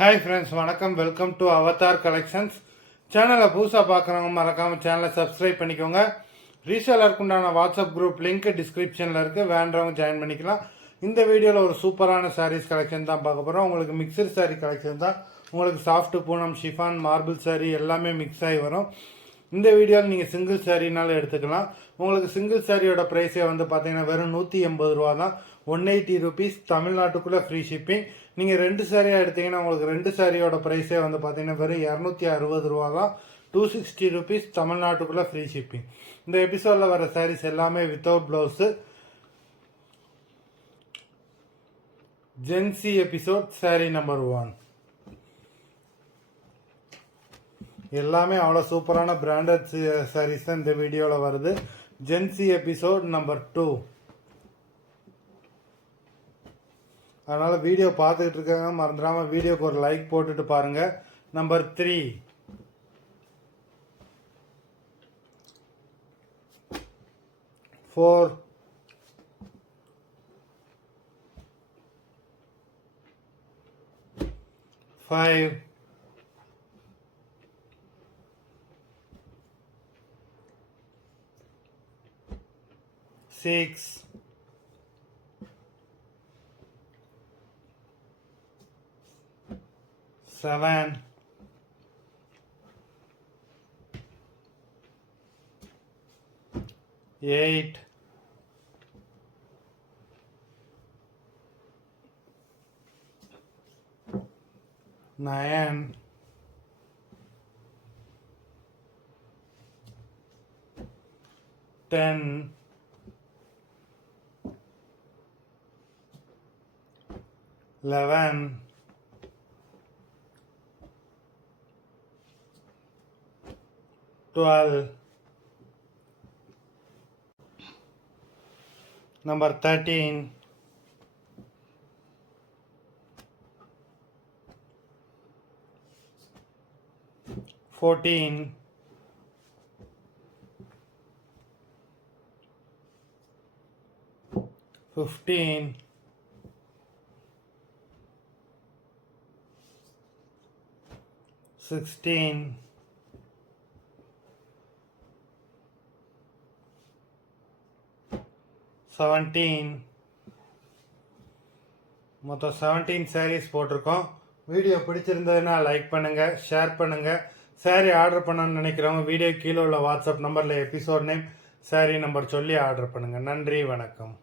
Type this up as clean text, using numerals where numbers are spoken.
Hi friends, வணக்கம். Welcome to Avatar collections. சேனலை புதுசாக பார்க்குறவங்க மறக்காமல் சேனலை சப்ஸ்கிரைப் பண்ணிக்கோங்க. ரீசேலருக்கு உண்டான வாட்ஸ்அப் குரூப் லிங்க் டிஸ்கிரிப்ஷனில் இருக்குது, வேண்டவங்க ஜாயின் பண்ணிக்கலாம். இந்த வீடியோவில் ஒரு சூப்பரான சாரீஸ் கலெக்ஷன் தான் பார்க்க போகிறோம். உங்களுக்கு மிக்சர் சாரீ கலெக்ஷன் தான். உங்களுக்கு soft Poonam, chiffon, marble sari எல்லாமே மிக்ஸ் ஆகி வரும். இந்த வீடியோவில் நீங்கள் சிங்கிள் சாரீனாலும் எடுத்துக்கலாம். உங்களுக்கு சிங்கிள் சாரியோட ப்ரைஸே வந்து பார்த்தீங்கன்னா வெறும் 180 ரூபா தான். 180 ருபீஸ், தமிழ்நாட்டுக்குள்ளே ஃப்ரீ ஷிப்பிங். நீங்கள் 2 சாரியாக எடுத்தீங்கன்னா உங்களுக்கு 2 சாரியோட ப்ரைஸே வந்து பார்த்தீங்கன்னா வெறும் 260 ரூபா தான். 260 ருபீஸ், தமிழ்நாட்டுக்குள்ளே ஃப்ரீ ஷிப்பிங். இந்த எபிசோடில் வர சாரீஸ் எல்லாமே without blouse. Gen Z episode sari number 1 எல்லாமே அவ்வளோ சூப்பரான பிராண்டட் சாரீஸ் தான் இந்த வீடியோவில் வருது. Gen Z episode number 2. அதனால் வீடியோ பார்த்துக்கிட்டு இருக்காங்க, மறந்துடாமல் வீடியோக்கு ஒரு லைக் போட்டுட்டு பாருங்கள். நம்பர் 3 4 5 6 7 8 9 10 11 12 number 13 14 15 16 17 மொத்தம் 17 சாரீஸ் போட்டிருக்கோம். வீடியோ பிடிச்சிருந்ததுன்னா லைக் பண்ணுங்கள், ஷேர் பண்ணுங்கள். சாரீ ஆர்டர் பண்ணணும்னு நினைக்கிறவங்க வீடியோ கீழே உள்ள வாட்ஸ்அப் நம்பரில் எபிசோட் நேம், சாரீ நம்பர் சொல்லி ஆர்டர் பண்ணுங்கள். நன்றி, வணக்கம்.